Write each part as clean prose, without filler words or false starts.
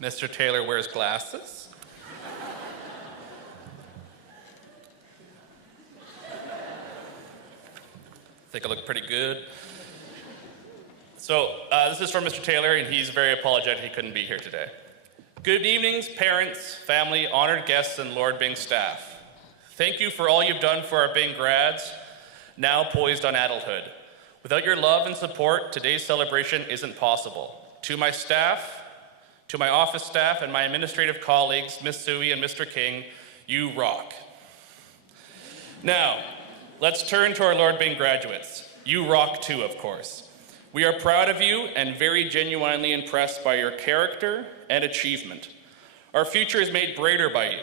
Mr. Taylor wears glasses. I think I look pretty good. So this is from Mr. Taylor, and he's very apologetic he couldn't be here today. Good evenings, parents, family, honored guests, and Lord Byng staff. Thank you for all you've done for our Byng Grads, now poised on adulthood. Without your love and support, today's celebration isn't possible. To my staff, to my office staff, and my administrative colleagues, Ms. Sui and Mr. King, you rock. Now, let's turn to our Lord Byng graduates. You rock too, of course. We are proud of you and very genuinely impressed by your character and achievement. Our future is made brighter by you,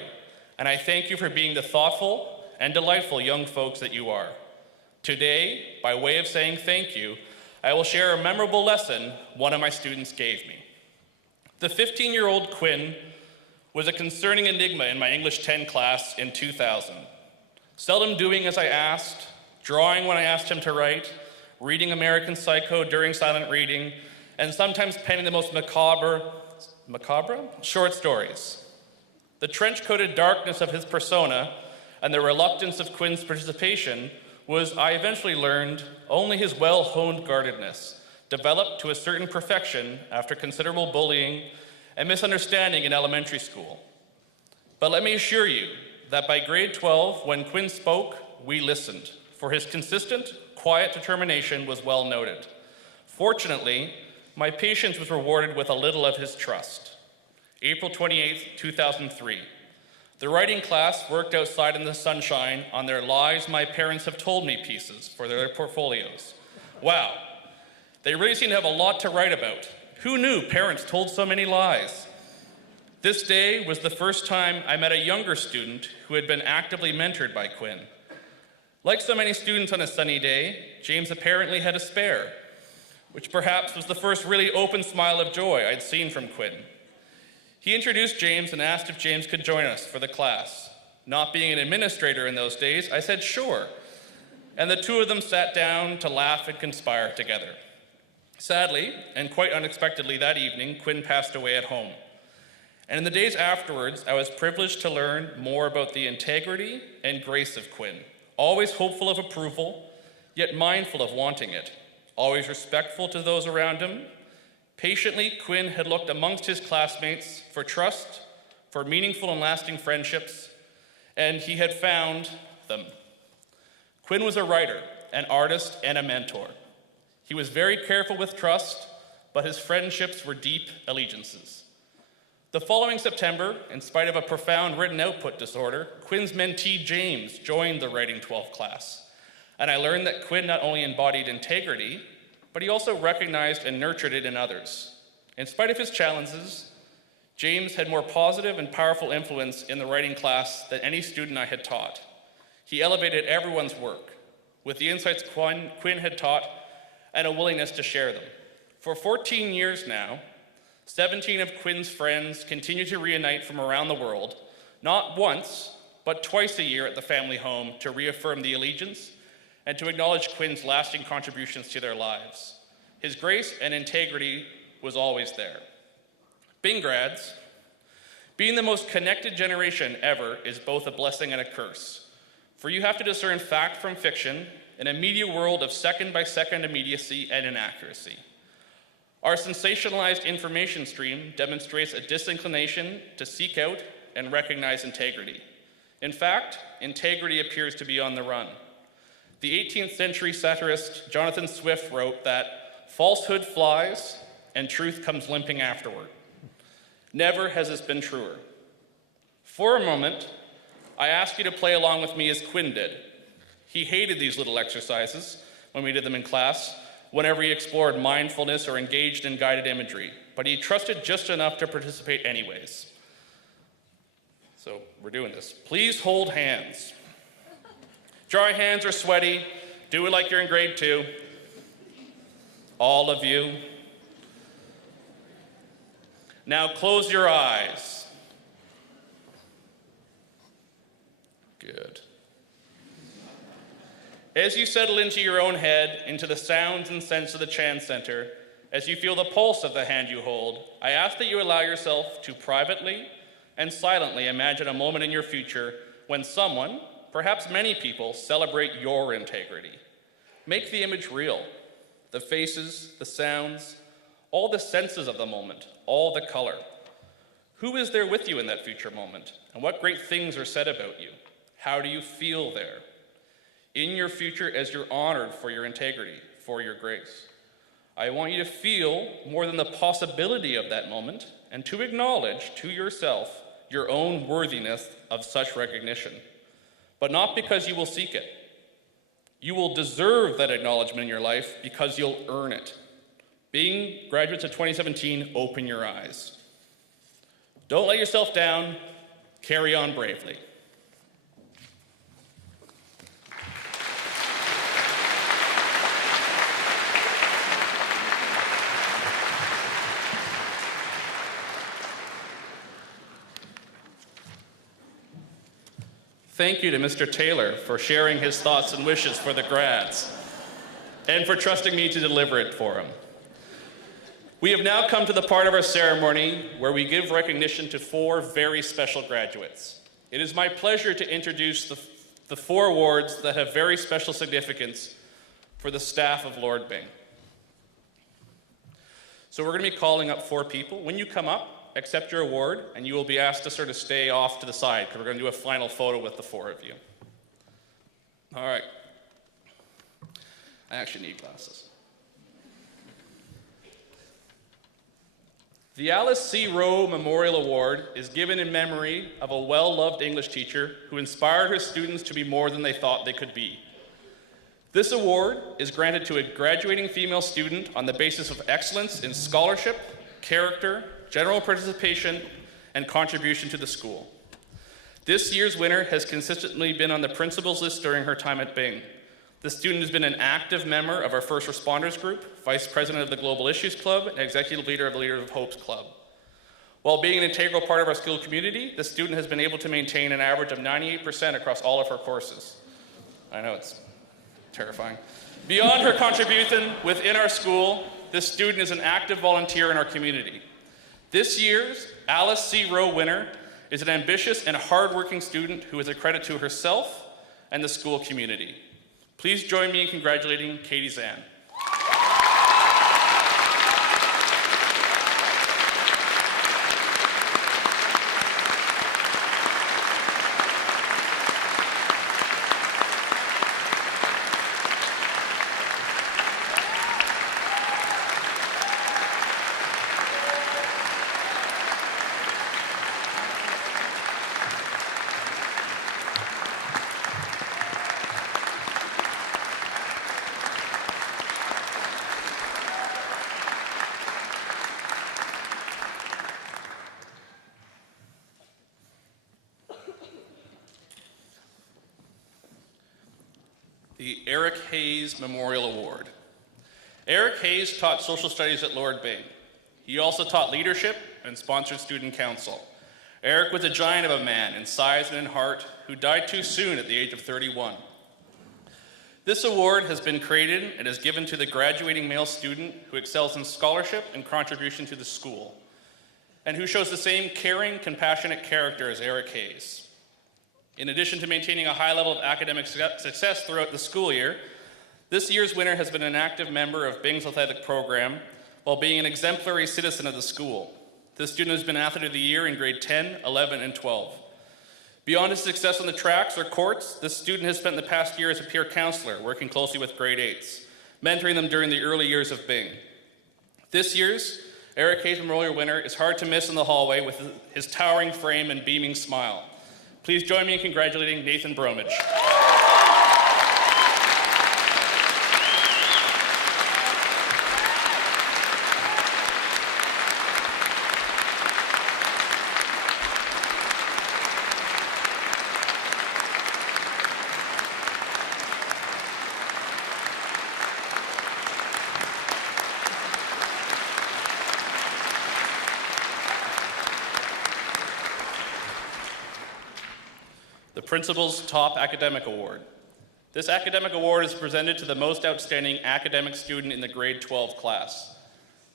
and I thank you for being the thoughtful and delightful young folks that you are. Today, by way of saying thank you, I will share a memorable lesson one of my students gave me. The 15-year-old Quinn was a concerning enigma in my English 10 class in 2000. Seldom doing as I asked, drawing when I asked him to write, reading American Psycho during silent reading, and sometimes penning the most macabre short stories. The trench-coated darkness of his persona and the reluctance of Quinn's participation was, I eventually learned, only his well-honed guardedness, developed to a certain perfection after considerable bullying and misunderstanding in elementary school. But let me assure you that by grade 12, when Quinn spoke, we listened, for his consistent, quiet determination was well noted. Fortunately, my patience was rewarded with a little of his trust. April 28, 2003. The writing class worked outside in the sunshine on their Lies My Parents Have Told Me pieces for their portfolios. Wow, they really seem to have a lot to write about. Who knew parents told so many lies? This day was the first time I met a younger student who had been actively mentored by Quinn. Like so many students on a sunny day, James apparently had a spare, which perhaps was the first really open smile of joy I'd seen from Quinn. He introduced James and asked if James could join us for the class. Not being an administrator in those days, I said sure, and the two of them sat down to laugh and conspire together. Sadly, and quite unexpectedly that evening, Quinn passed away at home. And in the days afterwards, I was privileged to learn more about the integrity and grace of Quinn. Always hopeful of approval, yet mindful of wanting it. Always respectful to those around him. Patiently, Quinn had looked amongst his classmates for trust, for meaningful and lasting friendships, and he had found them. Quinn was a writer, an artist, and a mentor. He was very careful with trust, but his friendships were deep allegiances. The following September, in spite of a profound written output disorder, Quinn's mentee James joined the Writing 12 class. And I learned that Quinn not only embodied integrity, but he also recognized and nurtured it in others. In spite of his challenges, James had more positive and powerful influence in the writing class than any student I had taught. He elevated everyone's work with the insights Quinn had taught and a willingness to share them. For 14 years now, 17 of Quinn's friends continue to reunite from around the world, not once, but twice a year at the family home to reaffirm the allegiance and to acknowledge Quinn's lasting contributions to their lives. His grace and integrity was always there. Byng Grads, being the most connected generation ever is both a blessing and a curse, for you have to discern fact from fiction in a media world of second-by-second immediacy and inaccuracy. Our sensationalized information stream demonstrates a disinclination to seek out and recognize integrity. In fact, integrity appears to be on the run. The 18th century satirist Jonathan Swift wrote that falsehood flies and truth comes limping afterward. Never has this been truer. For a moment, I ask you to play along with me as Quinn did. He hated these little exercises when we did them in class, whenever he explored mindfulness or engaged in guided imagery, but he trusted just enough to participate anyways. So we're doing this. Please hold hands. Dry hands are sweaty. Do it like you're in grade 2. All of you. Now close your eyes. Good. As you settle into your own head, into the sounds and scents of the Chan Center, As you feel the pulse of the hand you hold, I ask that you allow yourself to privately and silently imagine a moment in your future when someone, perhaps many people, celebrate your integrity. Make the image real. The faces, the sounds, all the senses of the moment, all the color. Who is there with you in that future moment? And what great things are said about you? How do you feel there? In your future as you're honored for your integrity, for your grace. I want you to feel more than the possibility of that moment and to acknowledge to yourself your own worthiness of such recognition, but not because you will seek it. You will deserve that acknowledgement in your life because you'll earn it. Byng graduates of 2017, open your eyes. Don't let yourself down. Carry on bravely. Thank you to Mr. Taylor for sharing his thoughts and wishes for the grads, and for trusting me to deliver it for him. We have now come to the part of our ceremony where we give recognition to 4 very special graduates. It is my pleasure to introduce the 4 awards that have very special significance for the staff of Lord Byng. So we're going to be calling up 4 people. When you come up, accept your award, and you will be asked to sort of stay off to the side because we're going to do a final photo with the 4 of you. All right. I actually need glasses. The Alice C. Rowe Memorial Award is given in memory of a well-loved English teacher who inspired her students to be more than they thought they could be. This award is granted to a graduating female student on the basis of excellence in scholarship, character, general participation, and contribution to the school. This year's winner has consistently been on the principal's list during her time at Byng. The student has been an active member of our First Responders Group, vice president of the Global Issues Club, and executive leader of the Leaders of Hope's Club. While being an integral part of our school community, the student has been able to maintain an average of 98% across all of her courses. I know, it's terrifying. Beyond her contribution within our school, this student is an active volunteer in our community. This year's Alice C. Rowe winner is an ambitious and hardworking student who is a credit to herself and the school community. Please join me in congratulating Katie Zan. The Eric Hayes Memorial Award. Eric Hayes taught social studies at Lord Byng. He also taught leadership and sponsored student council. Eric was a giant of a man in size and in heart who died too soon at the age of 31. This award has been created and is given to the graduating male student who excels in scholarship and contribution to the school, and who shows the same caring, compassionate character as Eric Hayes. In addition to maintaining a high level of academic success throughout the school year, this year's winner has been an active member of Byng's athletic program while being an exemplary citizen of the school. This student has been Athlete of the Year in grade 10, 11, and 12. Beyond his success on the tracks or courts, this student has spent the past year as a peer counselor, working closely with grade 8s, mentoring them during the early years of Byng. This year's Eric Hayes Memorial winner is hard to miss in the hallway with his towering frame and beaming smile. Please join me in congratulating Nathan Bromage. The Principal's Top Academic Award. This academic award is presented to the most outstanding academic student in the grade 12 class.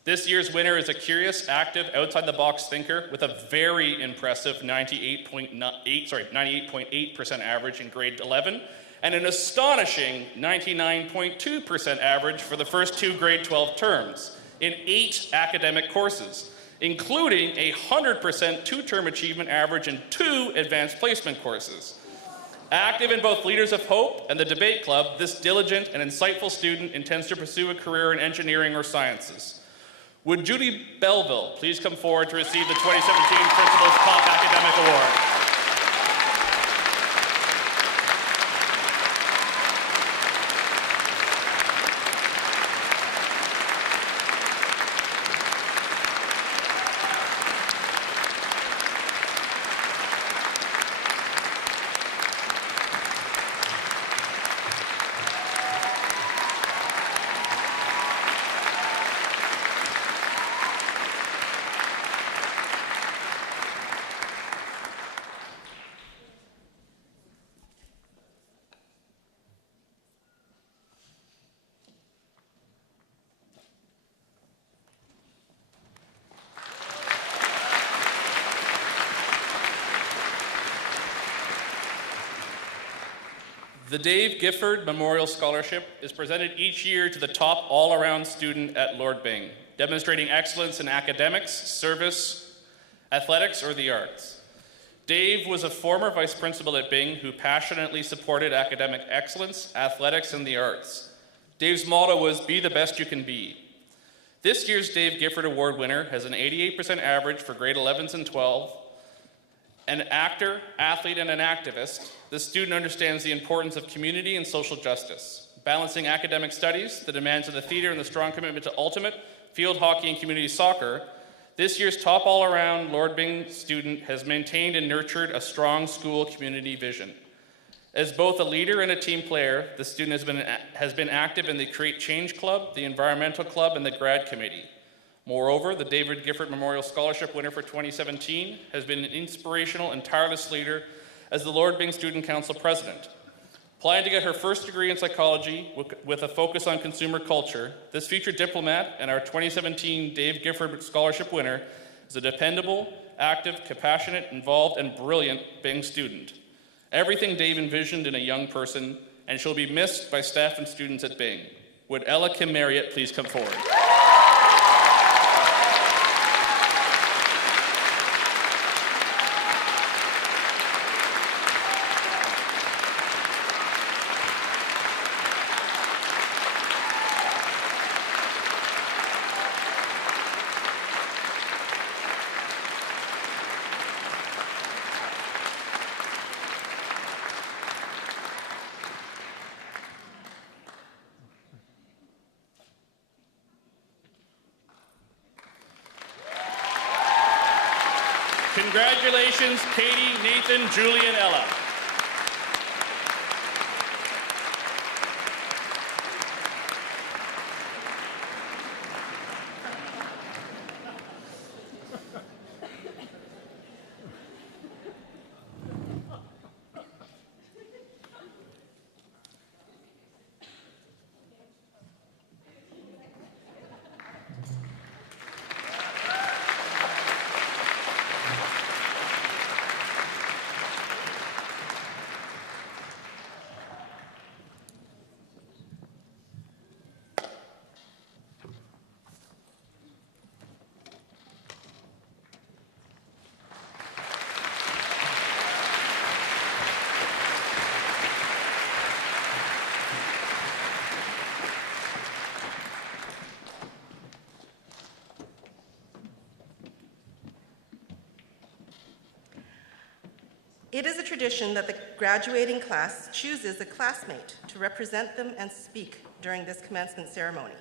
This year's winner is a curious, active, outside-the-box thinker with a very impressive 98.8% average in grade 11 and an astonishing 99.2% average for the first 2 grade 12 terms in 8 academic courses, including a 100% 2-term achievement average in 2 advanced placement courses. Active in both Leaders of Hope and the Debate Club, this diligent and insightful student intends to pursue a career in engineering or sciences. Would Judy Belleville please come forward to receive the 2017 Principal's Top Academic Award? The Dave Gifford Memorial Scholarship is presented each year to the top all-around student at Lord Byng, demonstrating excellence in academics, service, athletics, or the arts. Dave was a former vice principal at Byng who passionately supported academic excellence, athletics, and the arts. Dave's motto was, "Be the best you can be." This year's Dave Gifford Award winner has an 88% average for grade 11s and 12. An actor, athlete, and an activist, this student understands the importance of community and social justice. Balancing academic studies, the demands of the theater, and the strong commitment to ultimate, field hockey, and community soccer, this year's top all-around Lord Byng student has maintained and nurtured a strong school community vision. As both a leader and a team player, the student has been active in the Create Change Club, the Environmental Club, and the Grad Committee. Moreover, the David Gifford Memorial Scholarship winner for 2017 has been an inspirational and tireless leader as the Lord Byng Student Council president. Planning to get her first degree in psychology with a focus on consumer culture, this future diplomat and our 2017 Dave Gifford Scholarship winner is a dependable, active, compassionate, involved, and brilliant Byng student. Everything Dave envisioned in a young person, and she'll be missed by staff and students at Byng. Would Ella Kim Marriott please come forward? Congratulations, Katie, Nathan, Julie, and Ella. It is a tradition that the graduating class chooses a classmate to represent them and speak during this commencement ceremony.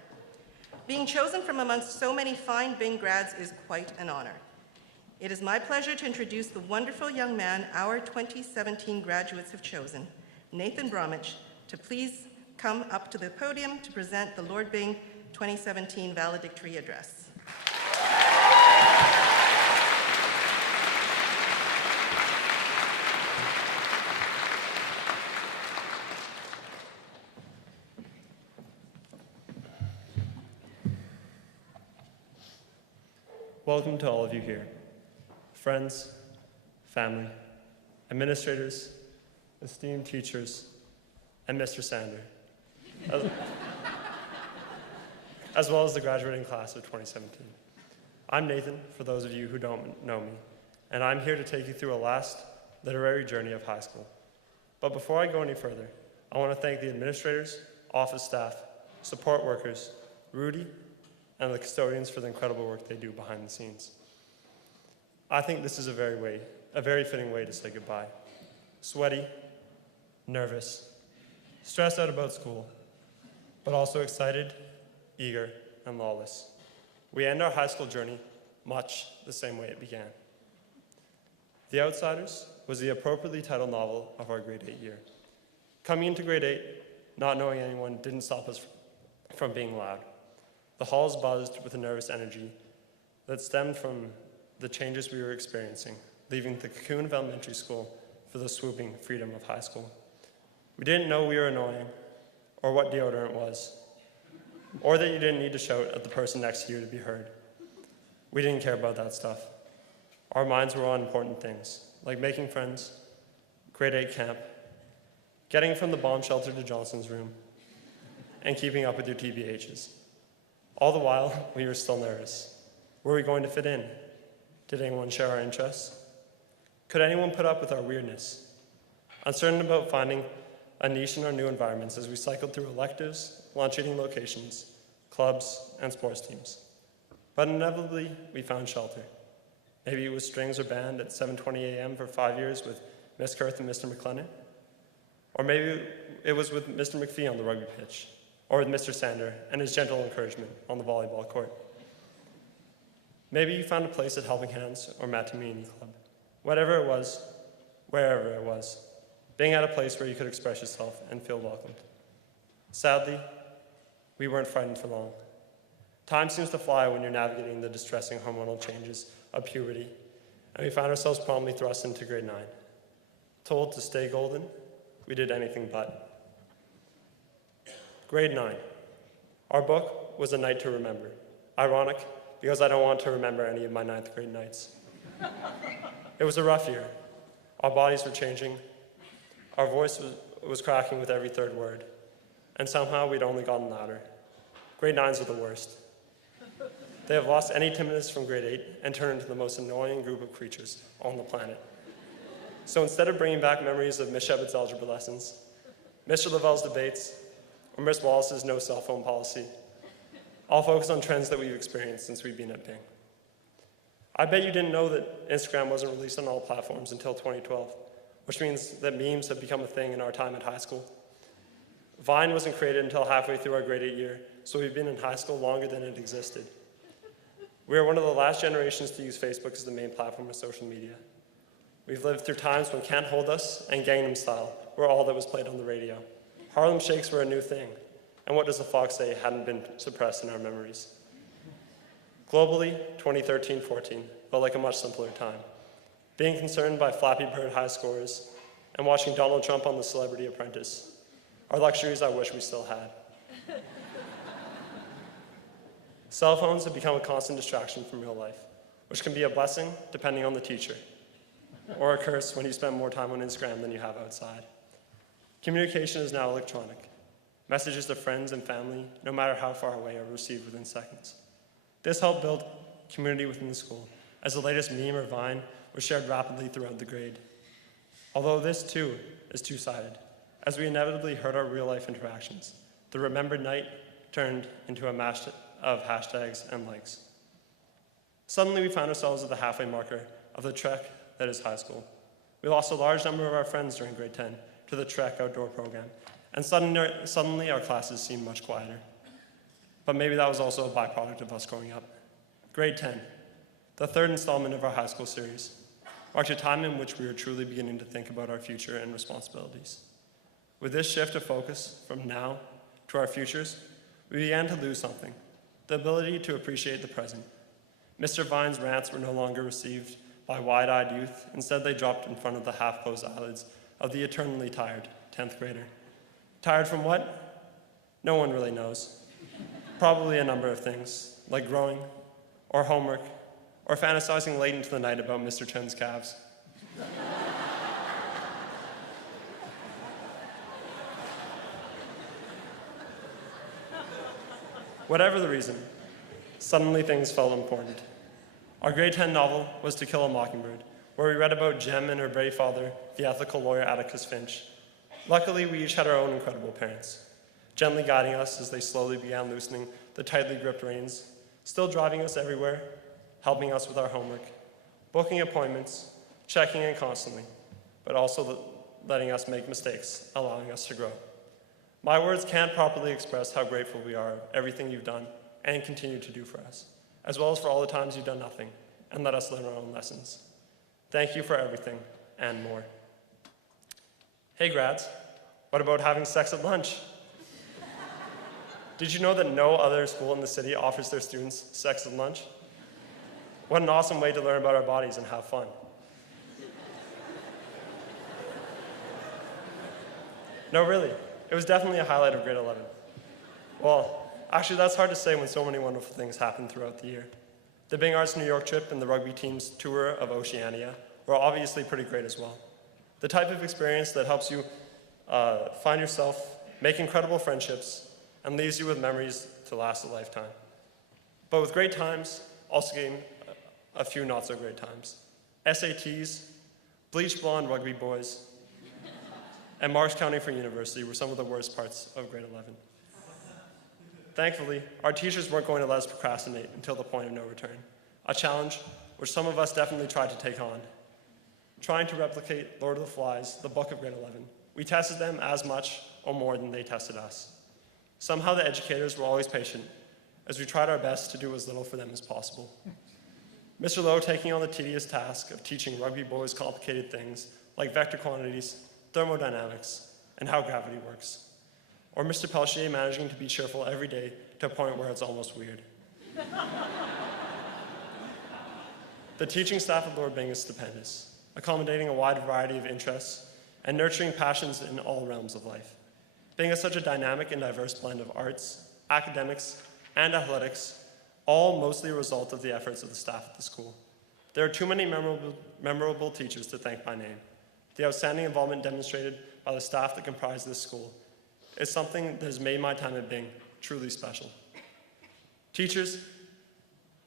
Being chosen from amongst so many fine Byng grads is quite an honor. It is my pleasure to introduce the wonderful young man our 2017 graduates have chosen, Nathan Bromwich, to please come up to the podium to present the Lord Byng 2017 valedictory address. welcome to all of you here. Friends, family, administrators, esteemed teachers, and Mr. Sander, as well as the graduating class of 2017. I'm Nathan, for those of you who don't know me, and I'm here to take you through a last literary journey of high school. But before I go any further, I want to thank the administrators, office staff, support workers, Rudy, and the custodians for the incredible work they do behind the scenes. I think this is a very fitting way to say goodbye. Sweaty, nervous, stressed out about school, but also excited, eager, and lawless. We end our high school journey much the same way it began. The Outsiders was the appropriately titled novel of our grade 8 year. Coming into grade 8, not knowing anyone didn't stop us from being loud. The halls buzzed with a nervous energy that stemmed from the changes we were experiencing, leaving the cocoon of elementary school for the swooping freedom of high school. We didn't know we were annoying, or what deodorant was, or that you didn't need to shout at the person next to you to be heard. We didn't care about that stuff. Our minds were on important things, like making friends, grade 8 camp, getting from the bomb shelter to Johnson's room, and keeping up with your TBHs. All the while, we were still nervous. Were we going to fit in? Did anyone share our interests? Could anyone put up with our weirdness? Uncertain about finding a niche in our new environments as we cycled through electives, lunch-eating locations, clubs, and sports teams. But inevitably, we found shelter. Maybe it was strings or band at 7:20 a.m. for 5 years with Miss Kurth and Mr. McLennan. Or maybe it was with Mr. McPhee on the rugby pitch, or with Mr. Sander and his gentle encouragement on the volleyball court. Maybe you found a place at Helping Hands or Matamini Club. Whatever it was, wherever it was, being at a place where you could express yourself and feel welcomed. Sadly, we weren't frightened for long. Time seems to fly when you're navigating the distressing hormonal changes of puberty, and we found ourselves promptly thrust into grade 9. Told to stay golden, we did anything but. Grade 9. Our book was A Night to Remember. Ironic, because I don't want to remember any of my 9th grade nights. It was a rough year. Our bodies were changing. Our voice was cracking with every third word. And somehow we'd only gotten louder. Grade 9s are the worst. They have lost any timidness from grade 8 and turned into the most annoying group of creatures on the planet. So instead of bringing back memories of Miss Shepard's algebra lessons, Mr. Lavelle's debates, or Miss Wallace's no cell phone policy, I'll focus on trends that we've experienced since we've been at Byng. I bet you didn't know that Instagram wasn't released on all platforms until 2012, which means that memes have become a thing in our time at high school. Vine wasn't created until halfway through our grade 8 year, so we've been in high school longer than it existed. We are one of the last generations to use Facebook as the main platform of social media. We've lived through times when Can't Hold Us and Gangnam Style were all that was played on the radio. Harlem Shakes were a new thing, and What Does the Fox Say hadn't been suppressed in our memories. Globally, 2013-14 felt like a much simpler time. Being concerned by Flappy Bird high scores and watching Donald Trump on The Celebrity Apprentice are luxuries I wish we still had. Cell phones have become a constant distraction from real life, which can be a blessing depending on the teacher, or a curse when you spend more time on Instagram than you have outside. Communication is now electronic. Messages to friends and family, no matter how far away, are received within seconds. This helped build community within the school, as the latest meme or Vine was shared rapidly throughout the grade. Although this, too, is two-sided. As we inevitably hurt our real-life interactions, the remembered night turned into a mash of hashtags and likes. Suddenly, we found ourselves at the halfway marker of the trek that is high school. We lost a large number of our friends during grade 10 to the Trek outdoor program, and suddenly our classes seemed much quieter. But maybe that was also a byproduct of us growing up. Grade 10, the third installment of our high school series, marked a time in which we were truly beginning to think about our future and responsibilities. With this shift of focus from now to our futures, we began to lose something, the ability to appreciate the present. Mr. Vine's rants were no longer received by wide-eyed youth. Instead, they dropped in front of the half-closed eyelids of the eternally tired 10th grader. Tired from what? No one really knows. Probably a number of things, like growing, or homework, or fantasizing late into the night about Mr. Chen's calves. Whatever the reason, suddenly things felt important. Our grade 10 novel was To Kill a Mockingbird, where we read about Jem and her brave father, the ethical lawyer Atticus Finch. Luckily, we each had our own incredible parents, gently guiding us as they slowly began loosening the tightly gripped reins, still driving us everywhere, helping us with our homework, booking appointments, checking in constantly, but also letting us make mistakes, allowing us to grow. My words can't properly express how grateful we are of everything you've done and continue to do for us, as well as for all the times you've done nothing and let us learn our own lessons. Thank you for everything and more. Hey grads, what about having sex at lunch? Did you know that no other school in the city offers their students sex at lunch? What an awesome way to learn about our bodies and have fun. No, really, it was definitely a highlight of grade 11. Well, actually that's hard to say when so many wonderful things happen throughout the year. The Byng Arts New York trip and the rugby team's tour of Oceania were obviously pretty great as well. The type of experience that helps you find yourself, make incredible friendships, and leaves you with memories to last a lifetime. But with great times, also came a few not so great times. SATs, bleach blonde rugby boys, and marks counting for university were some of the worst parts of grade 11. Thankfully, our teachers weren't going to let us procrastinate until the point of no return, a challenge which some of us definitely tried to take on. Trying to replicate Lord of the Flies, the book of grade 11, we tested them as much or more than they tested us. Somehow the educators were always patient, as we tried our best to do as little for them as possible. Mr. Lowe taking on the tedious task of teaching rugby boys complicated things like vector quantities, thermodynamics, and how gravity works. Or Mr. Pelchier managing to be cheerful every day to a point where it's almost weird. The teaching staff at Lord Byng is stupendous, accommodating a wide variety of interests and nurturing passions in all realms of life. Byng is such a dynamic and diverse blend of arts, academics, and athletics, all mostly a result of the efforts of the staff at the school. There are too many memorable teachers to thank by name. The outstanding involvement demonstrated by the staff that comprise this school is something that has made my time at Byng truly special. Teachers,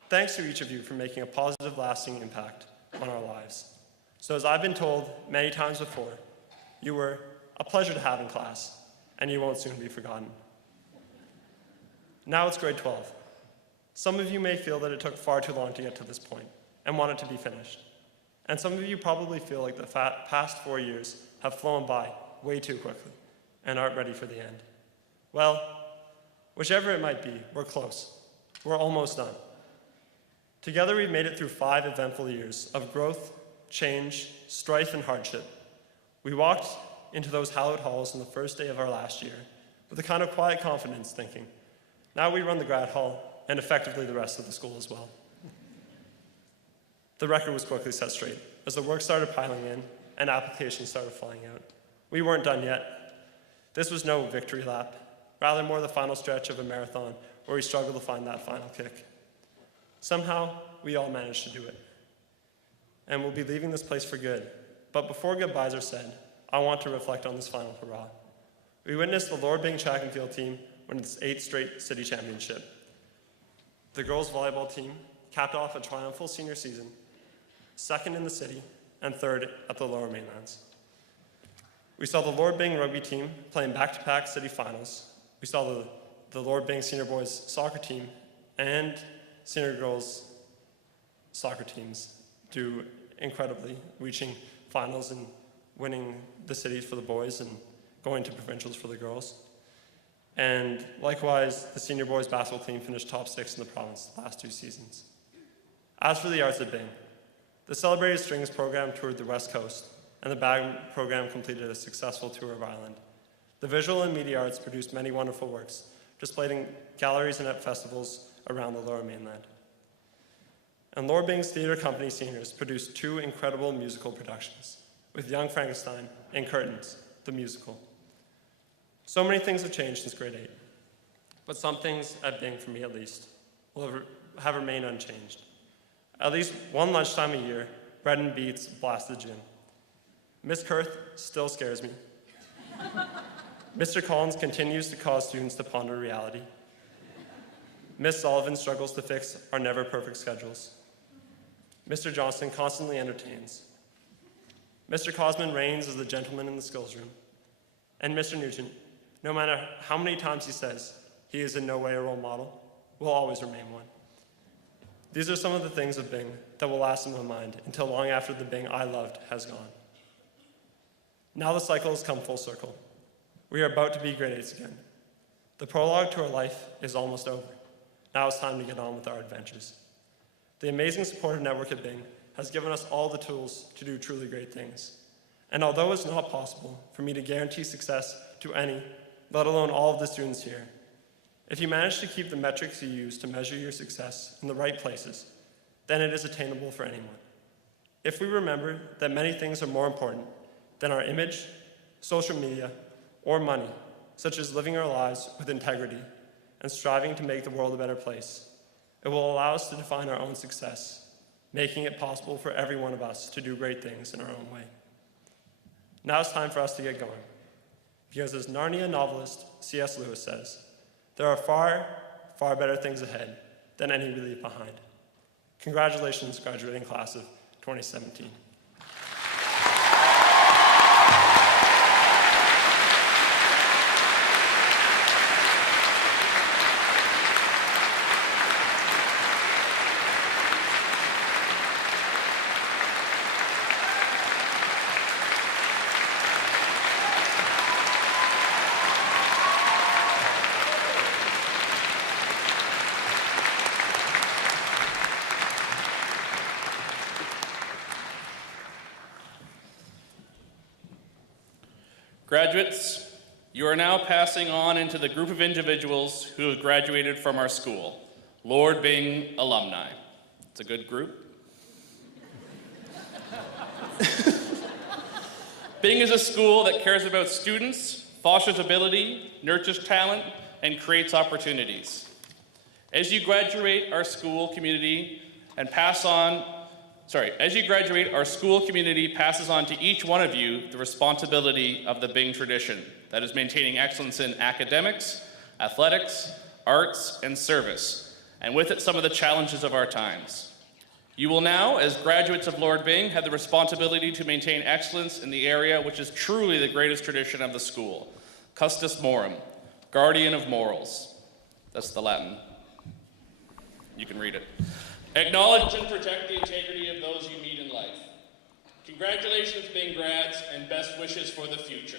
thanks to each of you for making a positive, lasting impact on our lives. So as I've been told many times before, you were a pleasure to have in class, and you won't soon be forgotten. Now it's grade 12. Some of you may feel that it took far too long to get to this point and want it to be finished. And some of you probably feel like the past 4 years have flown by way too quickly and aren't ready for the end. Well, whichever it might be, we're close. We're almost done. Together we've made it through 5 eventful years of growth, change, strife, and hardship. We walked into those hallowed halls on the first day of our last year with a kind of quiet confidence, thinking, now we run the grad hall and effectively the rest of the school as well. The record was quickly set straight as the work started piling in and applications started flying out. We weren't done yet. This was no victory lap, rather more the final stretch of a marathon where we struggled to find that final kick. Somehow, we all managed to do it. And we'll be leaving this place for good. But before goodbyes are said, I want to reflect on this final hurrah. We witnessed the Lord Byng track and field team win its 8th straight city championship. The girls volleyball team capped off a triumphal senior season, 2nd in the city and 3rd at the Lower Mainlands. We saw the Lord Byng rugby team playing back-to-back city finals. We saw the Lord Byng senior boys soccer team and senior girls soccer teams do incredibly, reaching finals and winning the cities for the boys and going to provincials for the girls. And likewise, the senior boys basketball team finished top 6 in the province the last 2 seasons. As for the arts at Byng, the Celebrated Strings program toured the West Coast, and the band program completed a successful tour of Ireland. The visual and media arts produced many wonderful works, displayed in galleries and at festivals around the Lower Mainland. And Lord Byng's theatre company seniors produced 2 incredible musical productions, with Young Frankenstein and Curtains, the musical. So many things have changed since grade 8, but some things at Byng, for me at least, will have remained unchanged. At least one lunchtime a year, bread and beets blast the gym. Miss Kurth still scares me. Mr. Collins continues to cause students to ponder reality. Miss Sullivan struggles to fix our never-perfect schedules. Mr. Johnston constantly entertains. Mr. Cosman reigns as the gentleman in the skills room. And Mr. Nugent, no matter how many times he says he is in no way a role model, will always remain one. These are some of the things of Byng that will last in my mind until long after the Byng I loved has gone. Now the cycle has come full circle. We are about to be grade 8s again. The prologue to our life is almost over. Now it's time to get on with our adventures. The amazing supportive network at Byng has given us all the tools to do truly great things. And although it's not possible for me to guarantee success to any, let alone all of the students here, if you manage to keep the metrics you use to measure your success in the right places, then it is attainable for anyone. If we remember that many things are more important than our image, social media, or money, such as living our lives with integrity and striving to make the world a better place, it will allow us to define our own success, making it possible for every one of us to do great things in our own way. Now it's time for us to get going, because as Narnia novelist C.S. Lewis says, there are far, far better things ahead than any we leave behind. Congratulations, graduating class of 2017. Graduates, you are now passing on into the group of individuals who have graduated from our school, Lord Byng alumni. It's a good group. Byng is a school that cares about students, fosters ability, nurtures talent, and creates opportunities. As you graduate, our school community passes on to each one of you the responsibility of the Byng tradition, that is maintaining excellence in academics, athletics, arts, and service, and with it some of the challenges of our times. You will now, as graduates of Lord Byng, have the responsibility to maintain excellence in the area which is truly the greatest tradition of the school, Custos Morum, guardian of morals. That's the Latin. You can read it. Acknowledge and protect the integrity of those you meet in life. Congratulations, Byng Grads, and best wishes for the future.